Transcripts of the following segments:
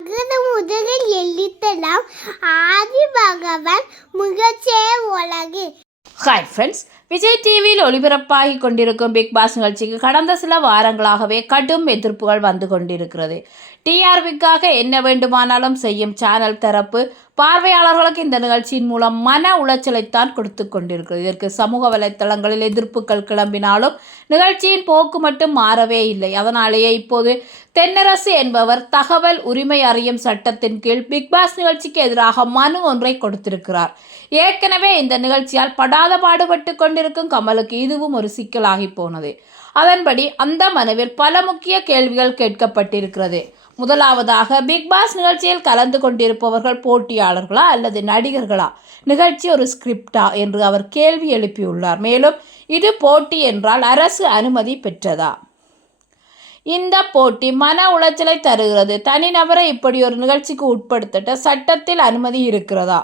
முதலில் எழுத்தலாம் ஆதி பகவான் முகச்சே உலகு. ஹாய் ஃப்ரெண்ட்ஸ், விஜய் டிவியில் ஒளிபரப்பாகி கொண்டிருக்கும் பிக் பாஸ் நிகழ்ச்சிக்கு கடந்த சில வாரங்களாகவே கடும் எதிர்ப்புகள் வந்து கொண்டிருக்கிறது. டிஆர்பிக்காக என்ன வேண்டுமானாலும் செய்யும் சேனல் தரப்பு பார்வையாளர்களுக்கு இந்த நிகழ்ச்சியின் மூலம் மன உளைச்சலைத்தான் கொடுத்து கொண்டிருக்கிறது. இதற்கு சமூக வலைத்தளங்களில் எதிர்ப்புகள் கிளம்பினாலும் நிகழ்ச்சியின் போக்கு மட்டும் மாறவே இல்லை. அதனாலேயே இப்போது தென்னரசு என்பவர் தகவல் உரிமை அறியும் சட்டத்தின் கீழ் பிக் பாஸ் நிகழ்ச்சிக்கு எதிராக மனு ஒன்றை கொடுத்திருக்கிறார். ஏற்கனவே இந்த நிகழ்ச்சியால் படாத பாடுபட்டு கொண்டிருக்கும் கமலுக்கு இதுவும் ஒரு சிக்கலாகி போனது. அதன்படி அந்த மனுவில் பல முக்கிய கேள்விகள் கேட்கப்பட்டிருக்கிறது. முதலாவதாக, பிக் பாஸ் நிகழ்ச்சியில் கலந்து கொண்டிருப்பவர்கள் போட்டியாளர்களா அல்லது நடிகர்களா, நிகழ்ச்சி ஒரு ஸ்கிரிப்டா என்று அவர் கேள்வி எழுப்பியுள்ளார். மேலும் இது போட்டி என்றால் அரசு அனுமதி பெற்றதா? இந்த போட்டி மன உளைச்சலை தருகிறது. தனிநபரை இப்படி ஒரு நிகழ்ச்சிக்கு உட்படுத்த சட்டத்தில் அனுமதி இருக்கிறதா?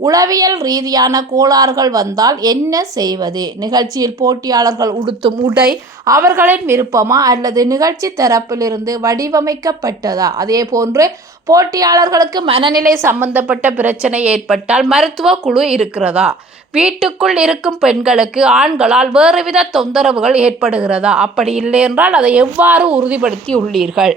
உளவியல் ரீதியான கோளாறுகள் வந்தால் என்ன செய்வது? நிகழ்ச்சியில் போட்டியாளர்கள் உடுத்தும் உடை அவர்களின் விருப்பமா அல்லது நிகழ்ச்சி தரப்பிலிருந்து வடிவமைக்கப்பட்டதா? அதே போன்று போட்டியாளர்களுக்கு மனநிலை சம்பந்தப்பட்ட பிரச்சனை ஏற்பட்டால் மருத்துவ குழு இருக்கிறதா? வீட்டுக்குள் இருக்கும் பெண்களுக்கு ஆண்களால் வேறுவித தொந்தரவுகள் ஏற்படுகிறதா? அப்படி இல்லை என்றால் அதை எவ்வாறு உறுதிப்படுத்தி உள்ளீர்கள்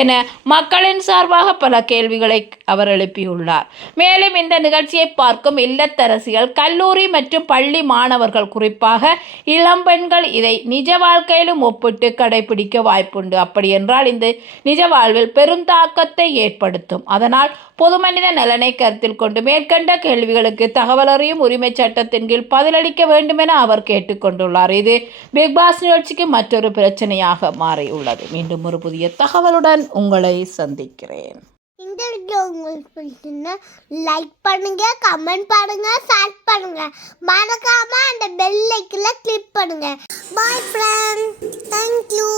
என மக்களின் சார்பாக பல கேள்விகளை அவர் எழுப்பியுள்ளார். மேலும் இந்த நிகழ்ச்சியை பார்க்கும் இல்லத்தரசிகள், கல்லூரி மற்றும் பள்ளி மாணவர்கள், குறிப்பாக இளம்பெண்கள் இதை நிஜ வாழ்க்கையிலும் ஒப்பிட்டு கடைபிடிக்க வாய்ப்புண்டு. அப்படி என்றால் இந்த நிஜ வாழ்வில் பெரும் தாக்கத்தை ஏற்படுத்தும். அதனால் பொது மனித நலனை கருத்தில் கொண்டு மேற்கண்ட கேள்விகளுக்கு தகவல் அறியும் உரிமை சட்டத்தின் கீழ் பதிலளிக்க வேண்டும் என அவர் கேட்டுக்கொண்டுள்ளார். இது பிக் பாஸ் நிகழ்ச்சிக்கு மற்றொரு பிரச்சனையாக மாறியுள்ளது. மீண்டும் ஒரு புதிய தகவலுடன் உங்களை சந்திக்கிறேன். இந்த வீடியோ உங்களுக்கு பிடிச்சிருந்தா லைக் பண்ணுங்க, கமெண்ட் பண்ணுங்க, ஷேர் பண்ணுங்க. மறக்காம அந்த பெல் ஐக்கனை கிளிக் பண்ணுங்க. Bye friends, thank you.